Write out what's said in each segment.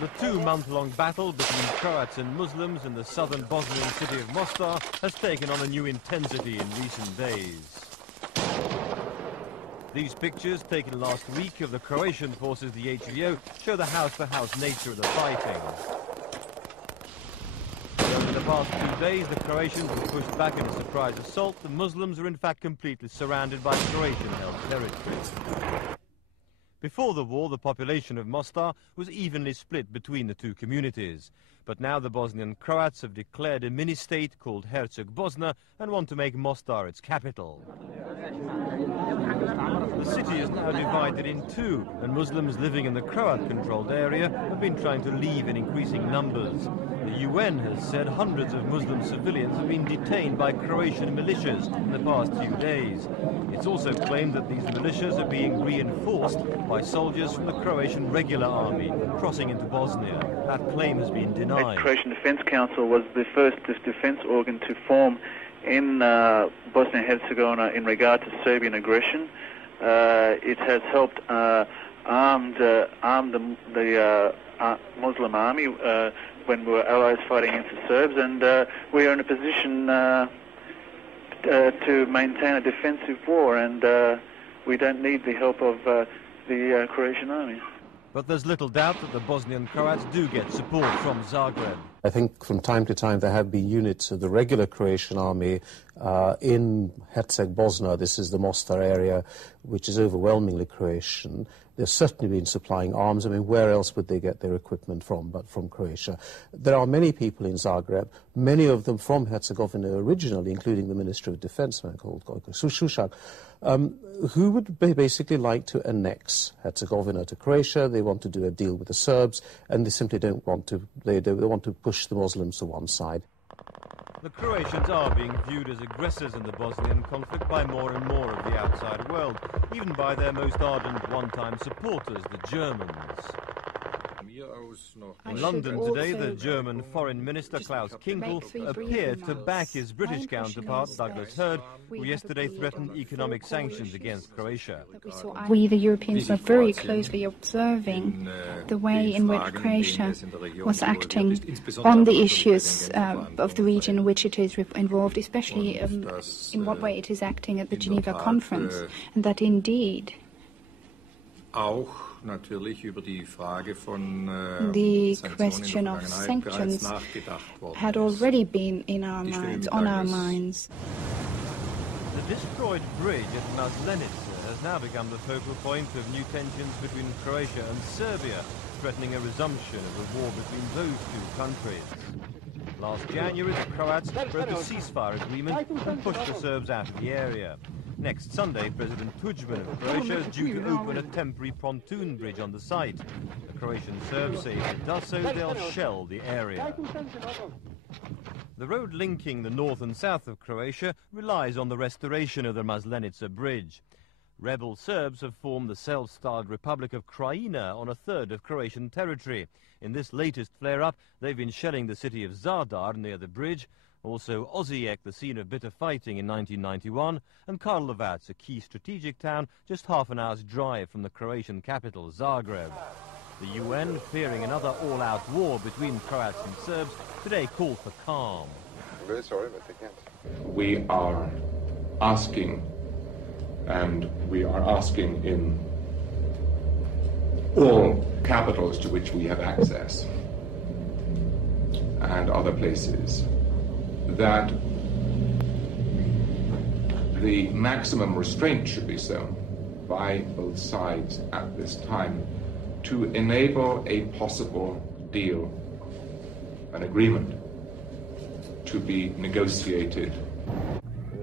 The two-month-long battle between Croats and Muslims in the southern Bosnian city of Mostar has taken on a new intensity in recent days. These pictures, taken last week of the Croatian forces, the HVO, show the house-to-house nature of the fighting. Over the past 2 days, the Croatians have pushed back in a surprise assault. The Muslims are in fact completely surrounded by Croatian-held territory. Before the war, the population of Mostar was evenly split between the two communities. But now the Bosnian Croats have declared a mini-state called Herzegovina and want to make Mostar its capital. The city is now divided in two, and Muslims living in the Croat-controlled area have been trying to leave in increasing numbers. The UN has said hundreds of Muslim civilians have been detained by Croatian militias in the past few days. It's also claimed that these militias are being reinforced by soldiers from the Croatian regular army crossing into Bosnia. That claim has been denied. The Croatian Defence Council was the first defence organ to form in Bosnia and Herzegovina in regard to Serbian aggression. It has helped arm the Muslim army when we were allies fighting against the Serbs, and we are in a position to maintain a defensive war, and we don't need the help of the Croatian army. But there's little doubt that the Bosnian Croats do get support from Zagreb. I think from time to time there have been units of the regular Croatian army in Herzegovina. This is the Mostar area, which is overwhelmingly Croatian. They've certainly been supplying arms. I mean, where else would they get their equipment from but from Croatia? There are many people in Zagreb, many of them from Herzegovina originally, including the Minister of Defense, man called Sushak, who would basically like to annex Herzegovina to Croatia. They want to do a deal with the Serbs, and they simply don't want to. They want to push the Muslims to one side. The Croatians are being viewed as aggressors in the Bosnian conflict by more and more of the outside world, even by their most ardent one-time supporters, the Germans. In London today, the German Foreign Minister Klaus Kinkel appeared to back his British counterpart Douglas Hurd, who yesterday threatened economic sanctions against Croatia. We, the Europeans, are very closely observing the way in which Croatia was acting on the issues of the region in which it is involved, especially in what way it is acting at the Geneva Conference, and that indeed the question of sanctions had already been in our minds, on our minds. The destroyed bridge at Maslenica has now become the focal point of new tensions between Croatia and Serbia, threatening a resumption of a war between those two countries. Last January, the Croats broke a ceasefire agreement and pushed the Serbs out of the area. Next Sunday, President Tudjman of Croatia is due to open a temporary pontoon bridge on the site. The Croatian Serbs say if it does so, they'll shell the area. The road linking the north and south of Croatia relies on the restoration of the Maslenica bridge. Rebel Serbs have formed the self-styled Republic of Krajina on a third of Croatian territory. In this latest flare-up, they've been shelling the city of Zadar near the bridge, also Osijek, the scene of bitter fighting in 1991, and Karlovac, a key strategic town just half an hour's drive from the Croatian capital, Zagreb. The UN, fearing another all-out war between Croats and Serbs, today called for calm. I'm very sorry, but they can't. We are asking, and we are asking in all capitals to which we have access, and other places, that the maximum restraint should be shown by both sides at this time to enable a possible deal, an agreement, to be negotiated.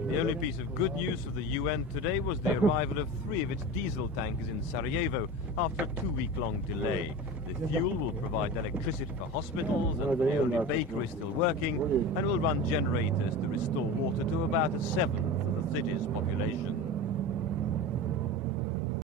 The only piece of good news for the UN today was the arrival of 3 of its diesel tankers in Sarajevo after a 2-week-long delay. The fuel will provide electricity for hospitals, and the only bakery is still working, and will run generators to restore water to about 1/7 of the city's population.